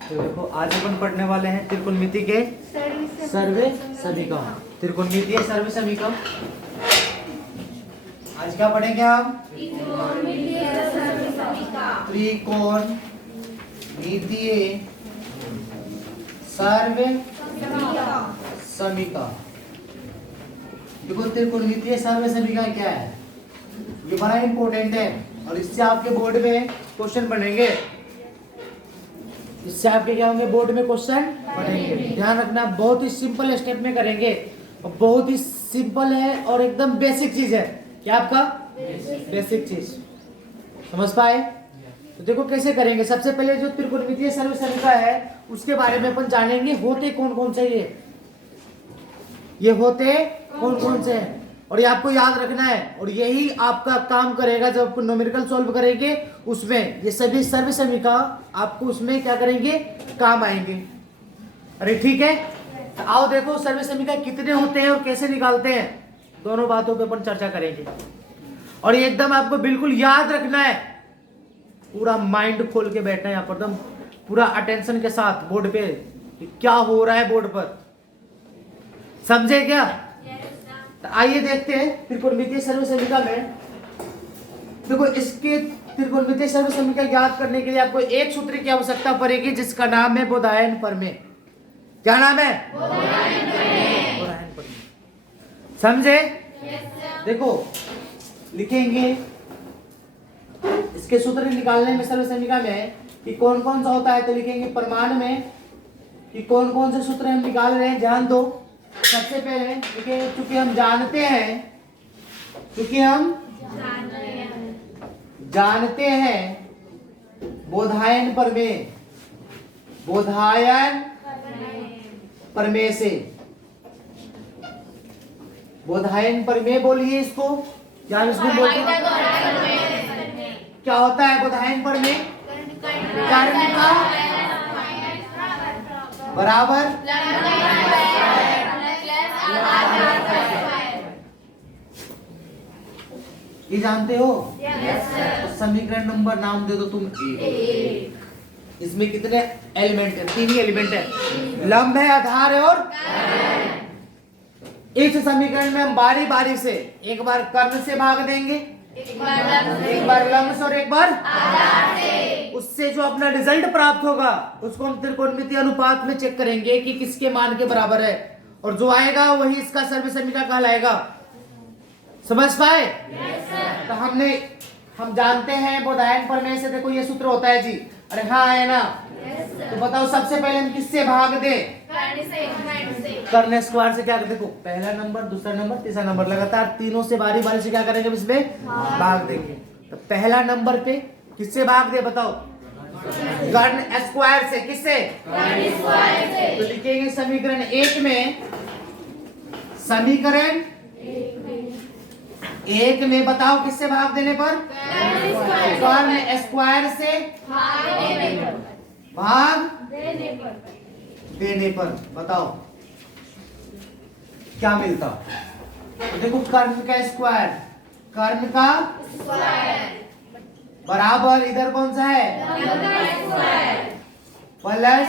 तो देखो आज अपन पढ़ने वाले हैं त्रिकोणमिति के सर्वे समीकरण। त्रिकोणमितीय सर्वे समीकरण आज क्या पढ़ेंगे हम? त्रिकोणमितीय सर्वे समीकरण। देखो त्रिकोणमितीय सर्वे समीकरण क्या है, ये बड़ा इंपॉर्टेंट है और इससे आपके बोर्ड में क्वेश्चन बनेंगे। इससे आपके क्या होंगे, बोर्ड में क्वेश्चन बनेंगे। ध्यान रखना, बहुत ही सिंपल स्टेप में करेंगे और बहुत ही सिंपल है और एकदम बेसिक चीज है। क्या आपका बेसिक चीज समझ पाए? तो देखो कैसे करेंगे। सबसे पहले जो त्रिकोणमितीय सर्वे समीकरण है उसके बारे में अपन जानेंगे। होते कौन कौन से ये होते कौन कौन से हैं और ये आपको याद रखना है और यही आपका काम करेगा जब अपन न्यूमेरिकल सॉल्व करेंगे। उसमें ये सभी सर्वे समीकरण आपको उसमें क्या करेंगे, काम आएंगे। अरे ठीक है, तो आओ देखो सर्वे समीकरण कितने होते हैं और कैसे निकालते हैं, दोनों बातों पे अपन चर्चा करेंगे। और ये एकदम आपको बिल्कुल याद रखना है, पूरा माइंड खोल के बैठना है यहाँ पर, एकदम पूरा अटेंशन के साथ बोर्ड पे क्या हो रहा है बोर्ड पर। समझे क्या? तो आइए देखते हैं त्रिकोणमितीय सर्वे समीकरण में। देखो इसके त्रिकोणमितीय सर्वे समीकरण याद करने के लिए आपको एक सूत्र की आवश्यकता पड़ेगी जिसका नाम है बोधायन प्रमेय। क्या नाम है? बोधायन प्रमेय। समझे? देखो लिखेंगे इसके सूत्र निकालने में सर्वे समीकरण में कि कौन कौन सा होता है, तो लिखेंगे प्रमाण में कि कौन कौन से सूत्र हम निकाल रहे हैं। ध्यान दो, सबसे पहले देखिए, चूंकि हम जानते हैं बोधायन प्रमेय से, बोधायन प्रमेय बोलिए इसको, क्या इसको बोलते हैं? क्या होता है बोधायन प्रमेय? कर्ण का बराबर ये जानते हो? तो समीकरण नंबर नाम दे दो तुम एक। इसमें कितने एलिमेंट है? तीन ही एलिमेंट है, लंब है, आधार है और इस समीकरण में हम बारी बारी से एक बार कर्ण से भाग देंगे, एक बार लंब से और एक बार आधार से। उससे जो अपना रिजल्ट प्राप्त होगा उसको हम त्रिकोणमितीय अनुपात में चेक करेंगे कि किसके मान के बराबर है और जो आएगा वही इसका सर्वे समीकरण कहलाएगा। समझ पाए? तो हम जानते हैं बोधायन प्रमेय से, देखो ये सूत्र होता है जी। अरे हाँ है ना? तो बताओ सबसे पहले हम किससे भाग दें? कर्ण स्क्वायर से। क्या देखो, पहला नंबर, दूसरा नंबर, तीसरा नंबर, लगातार तीनों से बारी बारी से क्या करेंगे, इसमें भाग देंगे। तो पहला नंबर पे किससे भाग दे बताओ? कर्ण स्क्वायर से। किससे? तो लिखेंगे समीकरण एक में बताओ किससे भाग देने पर? कर्ण स्क्वायर से भाग देने पर बताओ क्या मिलता? तो देखो कर्ण का स्क्वायर बराबर इधर कौन सा है? प्लस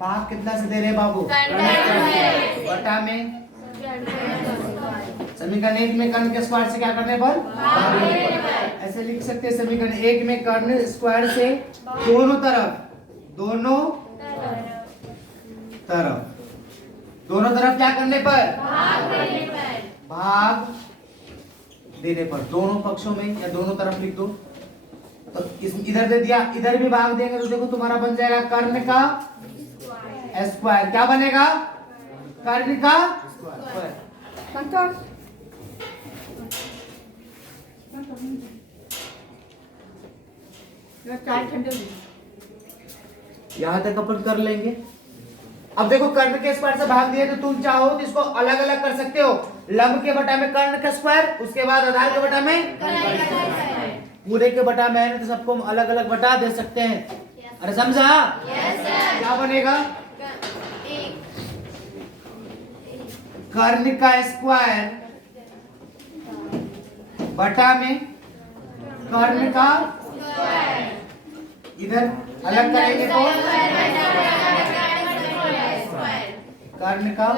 भाग कितना से दे रहे बाबू? बटा में। समीकरण एक में कर्ण के स्क्वायर से क्या करने पर? भाग देने पर। ऐसे लिख सकते हैं समीकरण एक में कर्ण स्क्वायर से दोनों तरफ क्या करने पर? भाग देने पर। दोनों पक्षों में या दोनों तरफ लिख दो। तो इधर दे दिया, इधर भी भाग देंगे तो देखो तुम्हारा बन जाएगा कर्ण का स्क्वायर। क्या बनेगा? कर्ण का स्क्वायर। यहां तक अपन कर लेंगे। अब देखो कर्ण के स्क्वायर से भाग दिया तो तुम चाहो तो इसको अलग अलग कर सकते हो। लंब के बटा में कर्ण का स्क्वायर, उसके बाद आधार के बटा में पूरे के बटा में है तो सबको हम अलग अलग बटा दे सकते हैं। अरे समझा? क्या बनेगा? कर्ण का स्क्वायर बटा में कर्ण का इधर अलग करेंगे तो कर्ण का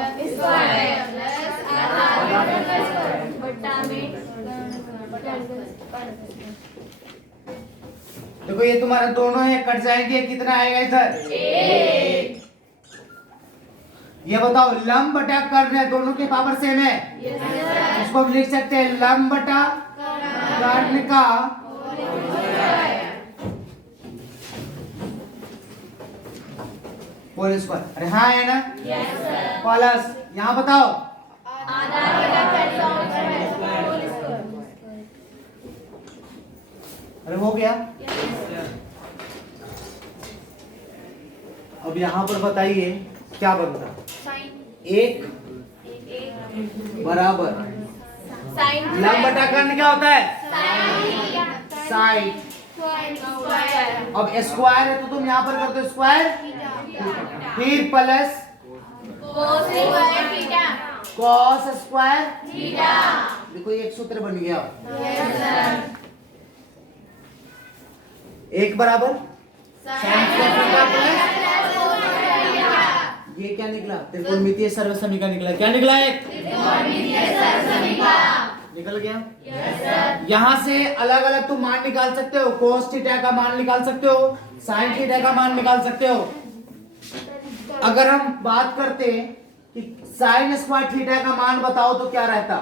देखो ये तुम्हारा दोनों है, कट जाएंगे, कितना आएगा इधर? एक। ये बताओ लंब बटा कर्ण है, दोनों के पावर सेम है। इसको हम लिख सकते हैं लंब बटा कर्ण का होल स्क्वायर। अरे हाँ है ना? प्लस यहाँ बताओ अरे हो गया। अब यहाँ पर बताइए क्या बनता? एक बराबर लंब बटा कर्ण क्या होता है? साइन। अब स्क्वायर है तो तुम यहाँ पर करते हो स्क्वायर, फिर प्लस कॉस स्क्वायर। देखो एक सूत्र बन गया। एक बराबर ये क्या निकला? त्रिकोणमितीय सर्व समीकरण निकला। क्या निकला? एक निकल गया। यहाँ से अलग अलग तुम मान निकाल सकते हो, कोस थीटा का मान निकाल सकते हो, साइन थीटा का मान निकाल सकते हो। अगर हम बात करते कि साइन स्क्वायर थीटा का मान बताओ तो क्या रहता?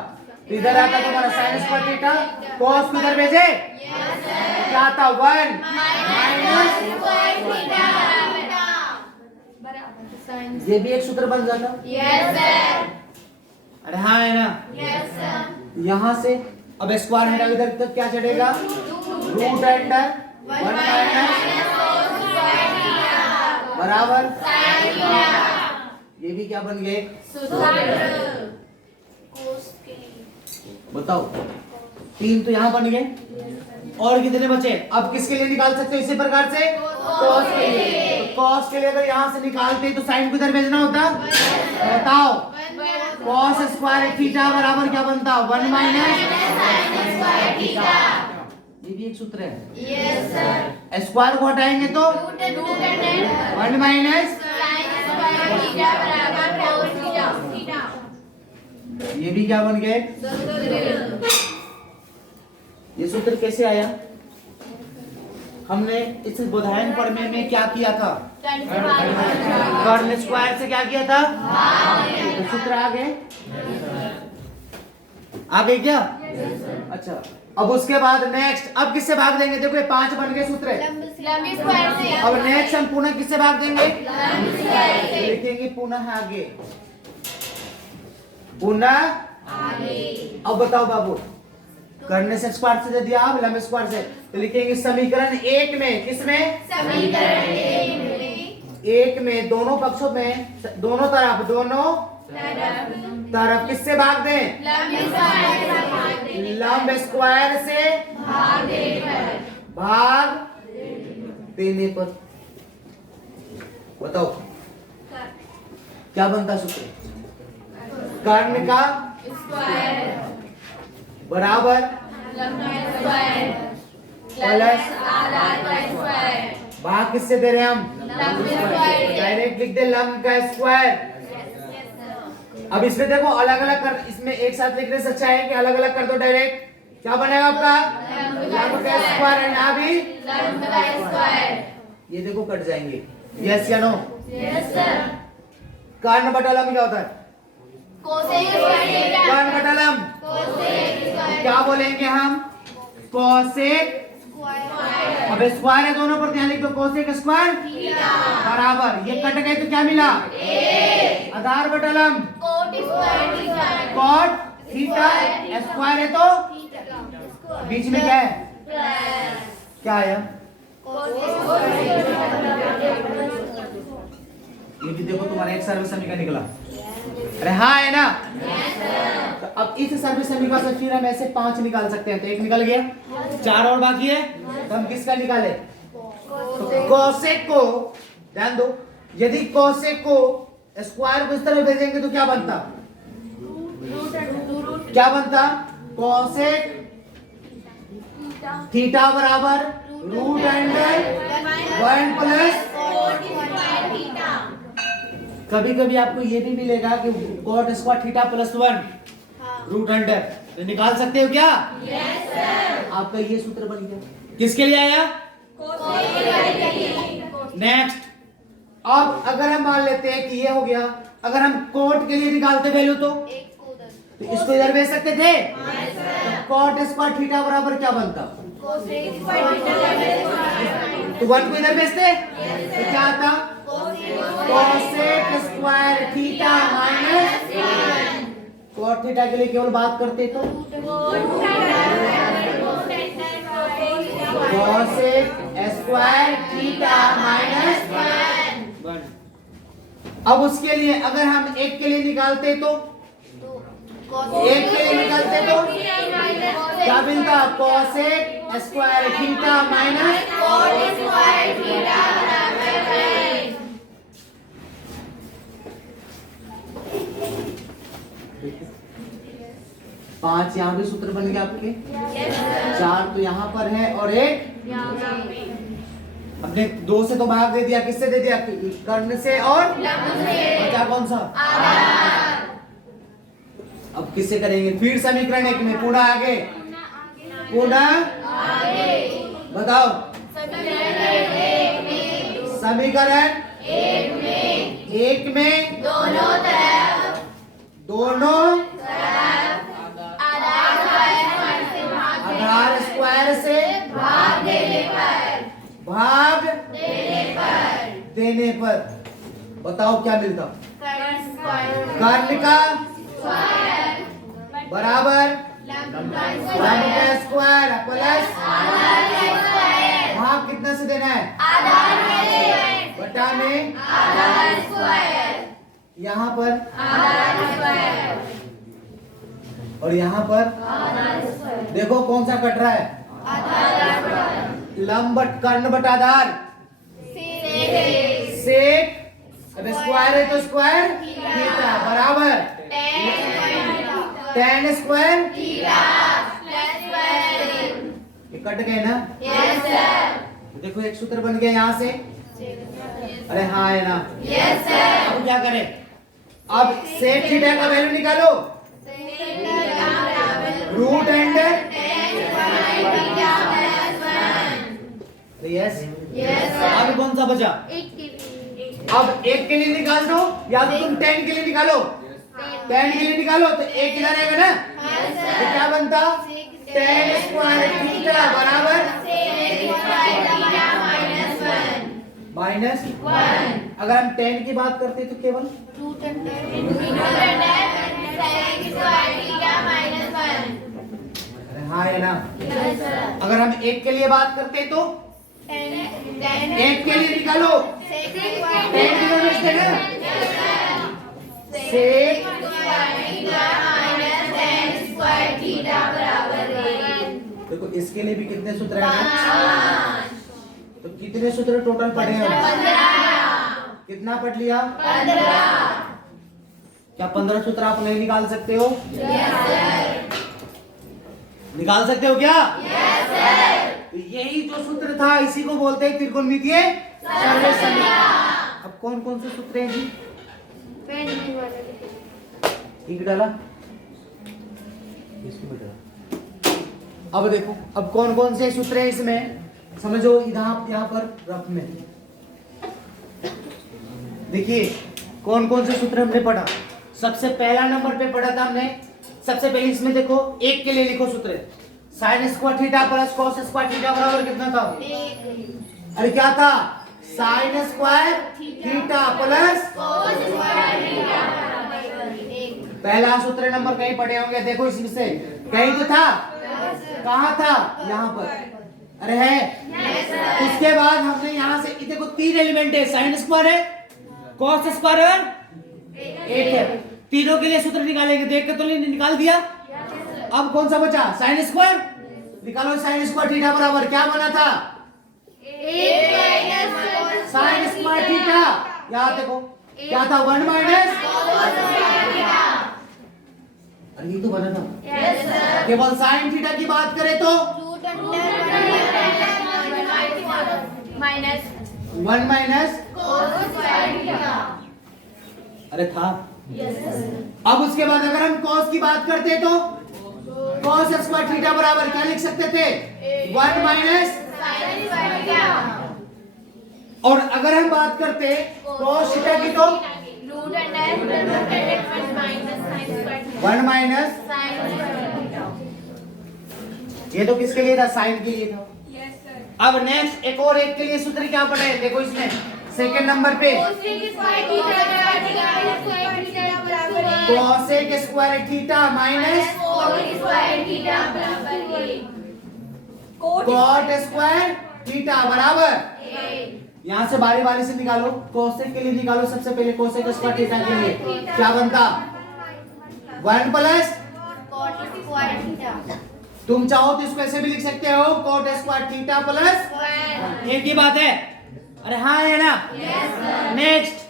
इधर आता तुम्हारा साइन स्क्वायर थीटा, कोस किधर भेजे? क्या था? 1 माइनस। ये भी एक सूत्र बन जाता। अरे हाँ है ना? यहाँ से अब स्क्वायर हटा इधर तक क्या चढ़ेगा? रूट अंडर 1 माइनस बराबर। ये भी क्या बन गए? बताओ 3 तो यहाँ बन गए, और कितने बचे? अब किसके लिए निकाल सकते हो? इसी प्रकार से कॉस के लिए। तो कॉस के लिए अगर यहाँ से निकालते तो साइन को इधर भेजना होता। बताओ कॉस स्क्वायर थीटा बराबर क्या बनता? 1 माइनस। ये भी एक सूत्र है। स्क्वायर को हटाएंगे तो 1 माइनस। ये भी क्या बन गए? ये सूत्र कैसे आया? हमने इस बोधायन प्रमेय में क्या किया था? कर्ण स्क्वायर से क्या किया था? तो सूत्र आ गए। आ गए क्या? अच्छा, अब उसके बाद नेक्स्ट अब किससे भाग देंगे? देखो ये 5 बन गए सूत्र। अब नेक्स्ट हम पुनः किससे भाग देंगे? लिखेंगे पुनः आगे, पुनः आगे। अब बताओ बाबू, कर्ण से स्क्वायर से दे दिया, अब लंब स्क्वायर से, तो लिखेंगे समीकरण 1 में। किसमें? समीकरण 1 में दोनों पक्षों में, दोनों तरफ किससे भाग दें? लंब स्क्वायर से भाग देने पर। बताओ क्या बनता सूत्र? कर्ण का बराबर प्लस भाग किससे दे रहे हैं हम? डायरेक्ट लिख दे लंब का स्क्वायर। अब इसमें देखो अलग अलग कर, इसमें एक साथ लिखने से अच्छा है कि अलग अलग कर दो डायरेक्ट। क्या बनेगा आपका? लंब का स्क्वायर। और यहाँ भी लंब का स्क्वायर। ये देखो कट जाएंगे। यस या नो? Yes sir. कर्ण बटा लंब क्या होता है? कर्ण बटा लंब क्या बोलेंगे हम? कोसेक। अब स्क्वायर है दोनों पर ध्यान लिख दो, कोसेक स्क्वायर बराबर, ये कट गए तो क्या मिला? आधार बटा लंब कॉट थीटा स्क्वायर है तो बीच में क्या है? क्या आया? ये भी देखो तुम्हारा एक सर्व समीकरण निकला। अरे हाँ है ना? तो अब इस सर्व समीकरण से फिर हम ऐसे 5 निकाल सकते हैं। तो एक निकल गया, 4 और बाकी है। तो हम किसका निकाले? तो कोसेक को ध्यान दो, यदि कोसेक को स्क्वायर को इस तरह भेजेंगे तो क्या बनता? क्या बनता? कोसेक थीटा बराबर रूट अंडर 1 प्लस, कभी कभी आपको ये भी मिलेगा कि cot square theta plus 1 root under, तो निकाल सकते हो क्या? Yes sir. आपका ये सूत्र बन गया। किसके लिए आया? नेक्स्ट, अब अगर हम मान लेते हैं कि ये हो गया, अगर हम कोट के लिए निकालते वैल्यू तो इसको इधर भेज सकते थे। तो कॉट स्क्वायर थीटा बराबर क्या बनता? तो 1 को इधर भेजते तो क्या आता? Cosec square theta minus 1। Cot theta के लिए केवल बात करते तो कोसेक स्क्वायर थीटा माइनस 1। अब उसके लिए अगर हम एक के लिए निकालते तो एक के लिए निकालते तो क्या मिलता? Cosec square theta minus cot square theta बराबर है। पांच यहाँ भी सूत्र बन गए आपके। चार तो यहाँ पर है और एक अपने 2 से तो भाग दे दिया, किससे दे दिया? कर्ण से और बचा कौन सा? अब किससे करेंगे? फिर समीकरण 1 में पूरा आगे, पूरा बताओ। समीकरण 1 में दोनों आधार स्क्वायर से भाग देने पर बताओ क्या मिलता? कर्ण का बराबर लंबा स्क्वायर प्लस भाग कितना से देना है? बटा में यहाँ पर और यहाँ पर देखो कौन सा कट रहा है? लंब कर्ण बटा आधार सेक, अब स्क्वायर है तो स्क्वायर थीटा बराबर tan स्क्वायर। ये कट गए ना? Yes sir. देखो एक सूत्र बन गया यहाँ से। अरे हाँ है ना? Yes sir. अब क्या करें? अब सेक थीटा का वैल्यू निकालो। रूट अंडर तो यस। अब कौन सा बचा? अब एक के लिए निकाल दो या तो तुम 10 के लिए निकालो। 10 के लिए निकालो तो एक इधर आएगा ना? तो क्या बनता? tan स्क्वायर थीटा बराबर माइनस 1। अगर हम 10 की बात करते तो केवल हाँ है ना? अगर हम एक के लिए बात करते तो एक के लिए निकालो 10 की वजह से ना सेक देखो इसके लिए भी कितने सूत्र हैं? तो कितने सूत्र टोटल पढ़े हैं? 15। कितना पढ़ लिया? 15। क्या 15 सूत्र आप नहीं निकाल सकते हो? निकाल सकते हो क्या? तो यही जो सूत्र था इसी को बोलते हैं त्रिकोणमितीय सर्वसममिति समीकरण। अब कौन कौन से सूत्र हैं जी? ठीक डाला। अब देखो अब कौन कौन से सूत्र हैं इसमें समझो। यहाँ पर रफ में देखिए कौन कौन से सूत्र हमने पढ़ा। सबसे पहला नंबर पे पढ़ा था हमने। सबसे पहले इसमें देखो एक के लिए लिखो सूत्र sign square theta plus cos square theta बराबर कितना था? अरे क्या था? Sign square theta plus cos square theta बराबर 1। पहला सूत्र नंबर कहीं पढ़े होंगे, देखो इसमें से कहीं तो था। कहाँ था? यहाँ पर। अरे है। उसके बाद हमने यहाँ से देखो 3 एलिमेंट है, साइन स्क्वायर है, कॉस स्क्वायर एक है। तीनों के लिए सूत्र निकालेंगे, देख के तो निकाल दिया। अब कौन सा बचा? Sine square. निकालो साइन स्क्वायर थीटा बराबर क्या बना था? Sign square theta. यहाँ देखो क्या था? 1 माइनस। अरे ये तो बना था। केवल साइन थीटा की बात करें तो minus 1 minus, cos square theta. अरे था। Yes sir. अब उसके बाद अगर हम cos की बात करते तो cos स्क्वायर थीटा बराबर क्या लिख सकते थे? 1 माइनस, sin स्क्वायर थीटा। और अगर हम बात करते cos थीटा की तो root under minus sin square theta. 1 minus, sin square theta. ये तो किसके लिए था? साइन के लिए था। Yes sir. अब नेक्स्ट एक और एक के लिए सूत्र क्या पढ़े? देखो इसमें सेकंड नंबर पे cosec स्क्वायर थीटा बराबर है cosec square theta minus cot square theta बराबर है cot स्क्वायर थीटा बराबर। ए। यहाँ से बारी बारी से निकालो। cosec के लिए निकालो सबसे पहले cosec स्क्वायर थीटा के लिए क्या बनता? 1 प्लस, cot स्क्वायर थीटा तुम चाहो तो इसको ऐसे भी लिख सकते हो cot square theta plus, square. एक ही बात है। अरे हाँ है ना? Yes sir. नेक्स्ट,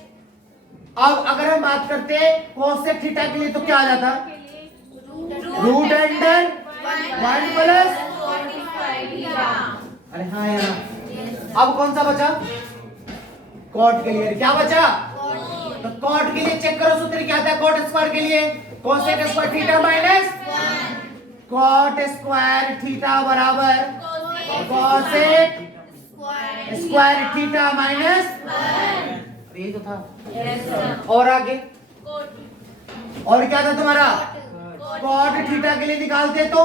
अब अगर हम बात करते हैं cosec थीटा के लिए तो क्या आ जाता? Root under 1 plus, cot square theta. अरे हाँ यार, अब कौन सा बचा? कॉट के लिए क्या बचा? तो कॉट के लिए चेक करो सूत्र क्या था कॉट स्क्वायर के लिए? Cosec square theta minus cot square theta बराबर कोसेक स्क्वायर थीटा माइनस, ये तो था। Yes sir. और आगे और क्या था तुम्हारा? कॉट थीटा के लिए निकालते तो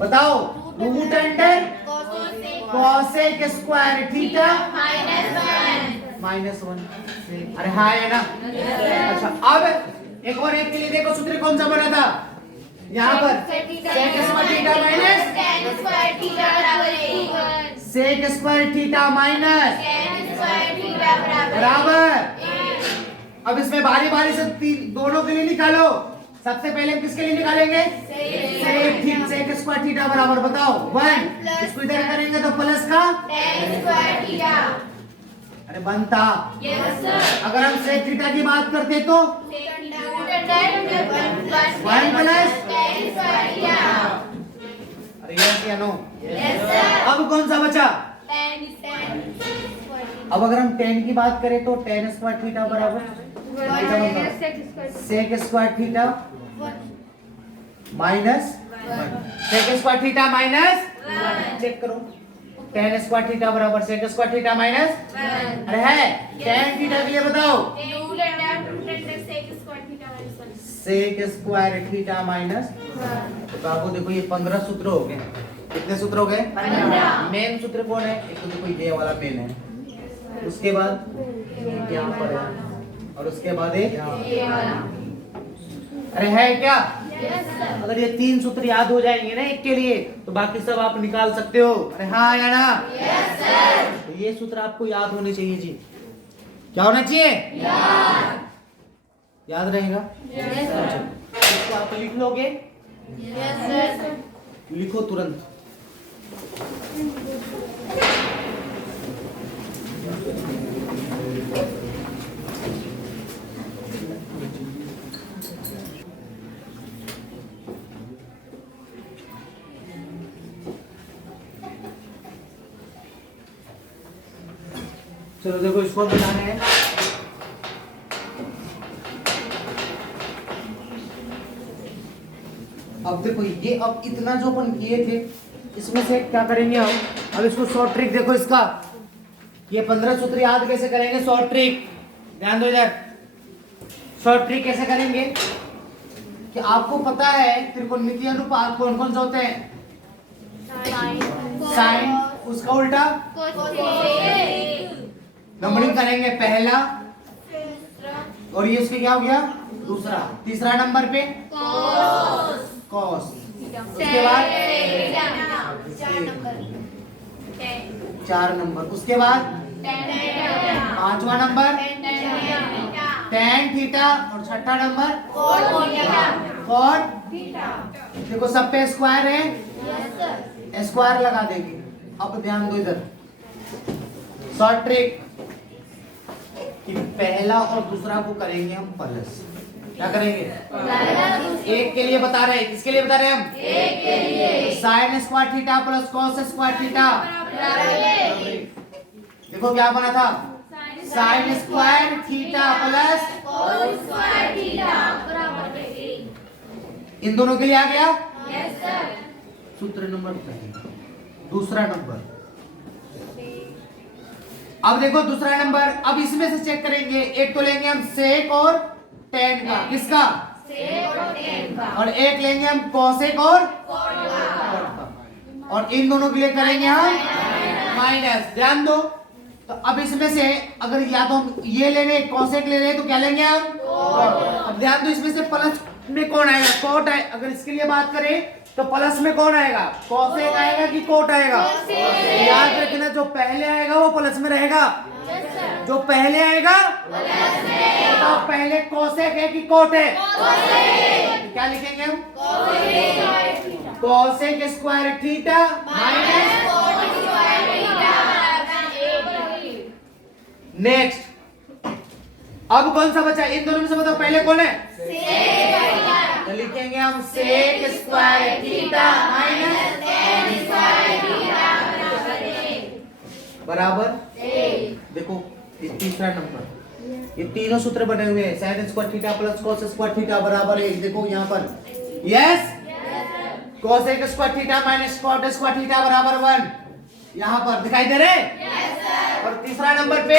बताओ, root under cosec square theta minus 1। अरे हाँ है ना? अच्छा, अब एक और एक के लिए देखो सूत्र कौन सा बना था यहाँ पर? Sec square theta minus tan square theta बराबर है sec square theta minus tan square theta बराबर। अब इसमें बारी बारी से दोनों के लिए निकालो। सबसे पहले हम किसके लिए निकालेंगे? सेक स्क्वायर थीटा बराबर बताओ 1, इसको इधर करेंगे तो प्लस का tan स्क्वायर थीटा। अरे बनता। Yes sir. अगर हम सेक थीटा की बात करते तो root under 1 plus, tan square theta. अरे यस या नो? Yes sir. अब कौन सा बचा? tan अब अगर हम tan की बात करें तो tan स्क्वायर थीटा बराबर sec square theta minus sec square theta minus, check करो tan स्क्वायर थीटा बराबर सेक स्क्वायर थीटा माइनस। अरे है tan थीटा के लिए बताओ root under sec square theta minus sec square theta minus. तो बाबू देखो ये 15 सूत्र हो गए। कितने सूत्र हो गए? 15। मेन सूत्र कौन है? एक तो देखो ये वाला मेन है, उसके बाद यहाँ पर है, और उसके बाद एक ये वाला। अरे है क्या? Yes sir. अगर ये 3 सूत्र याद हो जाएंगे ना एक के लिए तो बाकी सब आप निकाल सकते हो। अरे हाँ या ना? Yes sir. तो ये सूत्र आपको याद होने चाहिए जी। क्या होना चाहिए? याद रहेगा? Yes sir. इसको आप लिख लोगे? Yes sir. लिखो तुरंत। चलो देखो इसको बनाने हैं। अब देखो ये अब इतना जो अपन किए थे इसमें से क्या करेंगे हम? अब इसको शॉर्ट ट्रिक देखो इसका। ये 15 सूत्र याद कैसे करेंगे? शॉर्ट ट्रिक ध्यान दो इधर। शॉर्ट ट्रिक कैसे करेंगे कि आपको पता है त्रिकोणमितीय अनुपात कौन कौन से होते हैं? साइन, उसका उल्टा नंबरिंग करेंगे पहला, और ये इसके क्या हो गया? दूसरा। तीसरा नंबर पे कॉस, उसके बाद 4 नंबर, उसके बाद 5वां नंबर tan थीटा, और 6ठा नंबर कॉट। देखो सब पे स्क्वायर है, स्क्वायर लगा देंगे। अब ध्यान दो इधर, शॉर्ट ट्रिक कि पहला और दूसरा को करेंगे हम प्लस, क्या करेंगे? एक के लिए बता रहे हैं, किसके लिए बता रहे हैं हम? एक के लिए। Sign square theta plus cos square theta, देखो क्या बना था? साइन स्क्वायर थीटा प्लस इन दोनों के लिए आ गया। सूत्र नंबर दूसरा नंबर। अब देखो दूसरा नंबर, अब इसमें से चेक करेंगे। एक तो लेंगे हम सेक और टेन का, किसका? और एक लेंगे हम कोसेक और कॉट का, और इन दोनों के लिए करेंगे हम माइनस। ध्यान दो, तो अब इसमें से अगर या तो हम ये ले लें कोसेक ले लें तो क्या लेंगे हम? अब ध्यान दो, इसमें से प्लस में कौन आएगा? कोट है। अगर इसके लिए बात करें तो प्लस में कौन आएगा? कोसेक आएगा कि कोट आएगा? याद रखना, जो पहले आएगा वो प्लस में रहेगा, जो पहले आएगा तो पहले कोसेक है कि कोट है? क्या लिखेंगे हम? Cosec square theta minus. Next, अब कौन सा बचा? इन दोनों में से बताओ पहले कौन है? तो लिखेंगे हम सेक स्क्वायर थीटा माइनस बराबर। देखो ये तीसरा नंबर, ये तीनों सूत्र बने हुए हैं। Sine square theta plus cos square theta बराबर है, देखो यहाँ पर yes, cosec square theta minus cot square theta बराबर 1, यहाँ पर दिखाई दे रहे? और तीसरा नंबर पे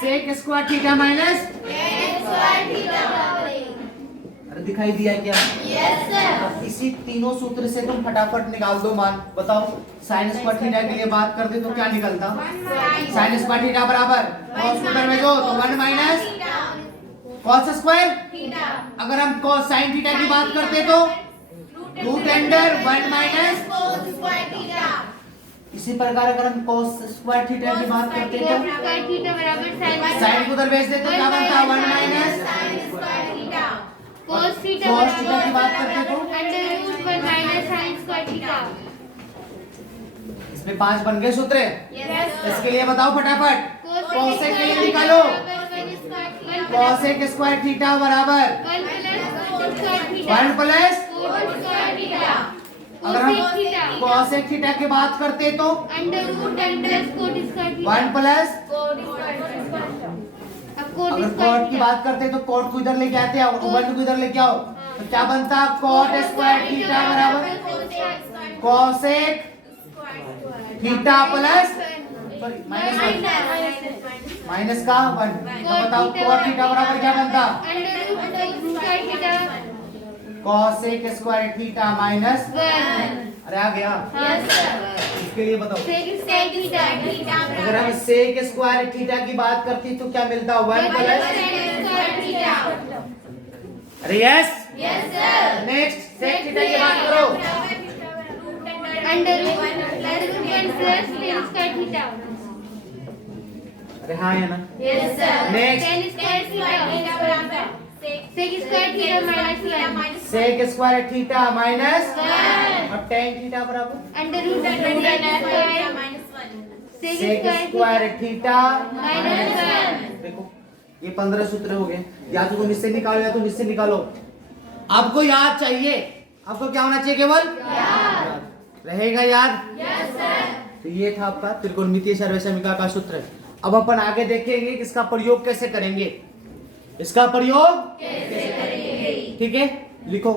सेक स्क्वायर थीटा माइनस, अरे दिखाई दिया क्या? अब इसी तीनों सूत्र से तुम फटाफट निकाल दो मान। बताओ साइन स्क्वायर थीटा के लिए बात कर दे तो क्या निकलता? साइन स्क्वायर थीटा बराबर कॉस को में जो तो 1 माइनस कॉस स्क्वायर। अगर हम कॉस साइन थीटा की बात करते तो रूट अंडर 1 माइनस। इसी प्रकार अगर हम cos स्क्वायर थीटा की बात करते तो साइन को उधर भेज देते तो क्या बनता? 1 माइनस cos थीटा की बात करते तो इसमें 5 बन गए सूत्र। इसके लिए बताओ फटाफट, कोसेक के लिए निकालो। कोसेक स्क्वायर थीटा बराबर 1 प्लस, अगर हम कोसेक थीटा की बात करते तो 1 प्लस, अगर कॉट की बात करते तो कॉट को इधर लेके आते हैं और 1 को इधर लेके आओ तो क्या बनता? कॉट स्क्वायर थीटा बराबर कोसेक थीटा प्लस माइनस का 1। तो बताओ कॉट थीटा बराबर क्या बनता? Cosec square theta minus. अरे आ गया? इसके लिए बताओ, अगर हम सेक स्क्वायर थीटा की बात करती तो क्या मिलता? 1 प्लस, अरे यस। नेक्स्ट सेक थीटा की बात करो। अरे हाँ है ना? Next sec square theta minus और टेन थीटा बराबर सेक स्क्वायर थीटा माइनस। देखो ये 15 सूत्र हो गए। या तो तुम इससे निकालो या तुम इससे निकालो। आपको याद चाहिए, आपको क्या होना चाहिए? केवल याद रहेगा। याद? तो ये था आपका त्रिकोणमितीय सर्वसमीकरण का सूत्र। अब अपन आगे देखेंगे कि इसका प्रयोग कैसे करेंगे। इसका प्रयोग कैसे करेंगे? ठीक है, लिखो।